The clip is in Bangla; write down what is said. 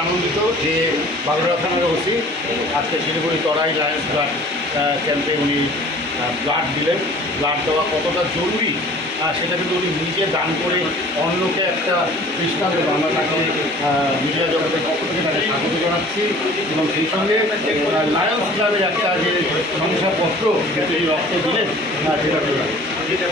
আনন্দিত যে বাগড়া থানার ওসি আজকে শিলিগুড়ি তরাই লায়ন্স ব্লাড ক্যাম্পে উনি ব্লাড দিলেন। ব্লাড দেওয়া কতটা জরুরি সেটা কিন্তু উনি নিজে দান করে অন্যকে একটা দৃষ্টান্ত আমরা তাকে মিডিয়া জগতের পক্ষ থেকে তাকে স্বাগত জানাচ্ছি এবং সেই সঙ্গে লায়ন্স ক্লাবের একটা যে শংসাপত্র এই রক্ত দিলেন সেটা